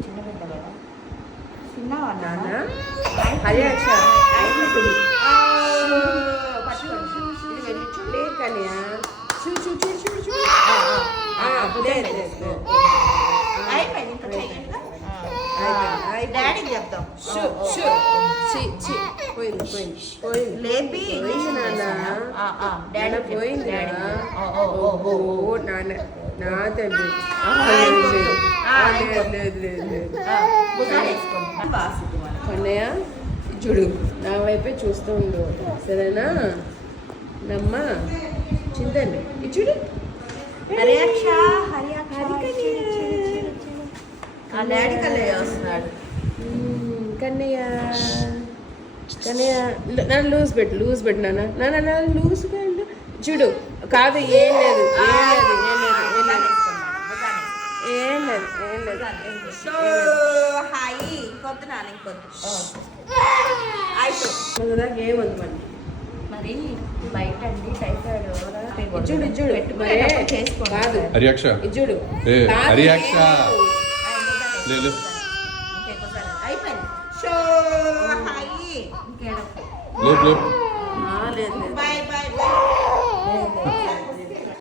చిన్న పెద్ద కదా చిన్నవా నాన్న హరియాక్ష లేదు కన్యా చూ చూ చూ చూ చూ డాడీకి చెప్తాం లేపి డాడీ పోయింది నాన్న నా తండ్రి లేదు లేదు లేదు కన్నయ్య చూడు నా వైపే చూస్తూ ఉండు సరేనా నమ్మ చింతండి ఇది చూడు హరియాక్ష డాడీ కల్లయ్య వస్తున్నాడు కన్నయ్య కన్నయ్య నన్ను లూజ్ పెట్టు నాన్న నాన్న లూజ్ పెట్టు చూడు కాదు ఏం లేదు ఏం లేదు హాయి కొద్దు నాన్న ఇంకొద్దు ఏమొద్దు మనకి మరి బయట అండి టైఫాయిడ్ చూడు కాదు హరియాక్ష చూడు హరియాక్ష లేదు అయిపోయింది షో హాయి ఇంకేడో లేదు లేదు బాయ్ బాయ్ బాయ్